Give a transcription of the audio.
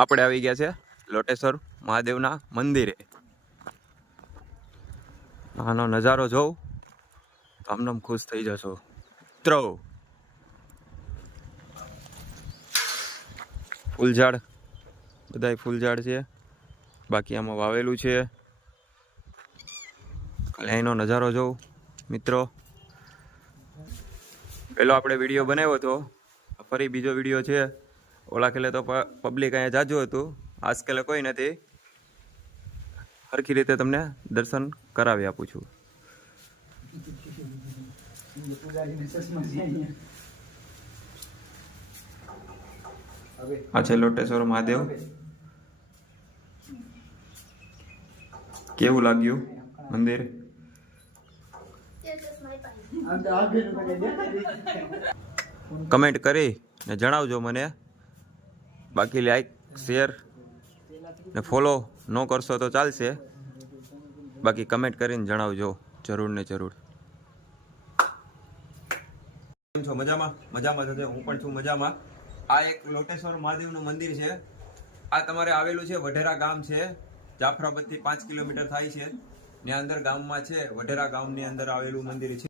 આપણે આવી ગયા છે લોટેશ્વર મહાદેવના મંદિરે. આનો નજારો જોઉં તો આમને ખુશ થઈ જશો મિત્રો. ફૂલઝાડ, બધાય ફૂલઝાડ છે, બાકી આમાં વાવેલું છે. અહીંનો નજારો જોઉં મિત્રો. પેલો આપણે વિડીયો બનાવ્યો હતો, ફરી બીજો વિડીયો છે. ઓલા ખેલે તો પબ્લિક અહીંયા જાજુ હતું, આજકાલે કોઈ નથી. સરખી રીતે તમને દર્શન કરાવી આપું છું. આ છે લોટેશ્વર મહાદેવ. કેવું લાગ્યું મંદિર? કમેન્ટ કરી ને જણાવજો મને. બાકી લાઈક, શેર ને ફોલો ન કરશો તો ચાલશે, બાકી કમેન્ટ કરીને જણાવજો જરૂર ને જરૂર. કેમ છો? મજામાં? મજામાં થશે. હું પણ છું મજામાં. આ એક લોટેશ્વર મહાદેવનું મંદિર છે. આ તમારે આવેલું છે વઢેરા ગામ છે, જાફરાબાદથી 5 કિલોમીટર થાય છે. ને અંદર ગામમાં છે, વઢેરા ગામની અંદર આવેલું મંદિર છે.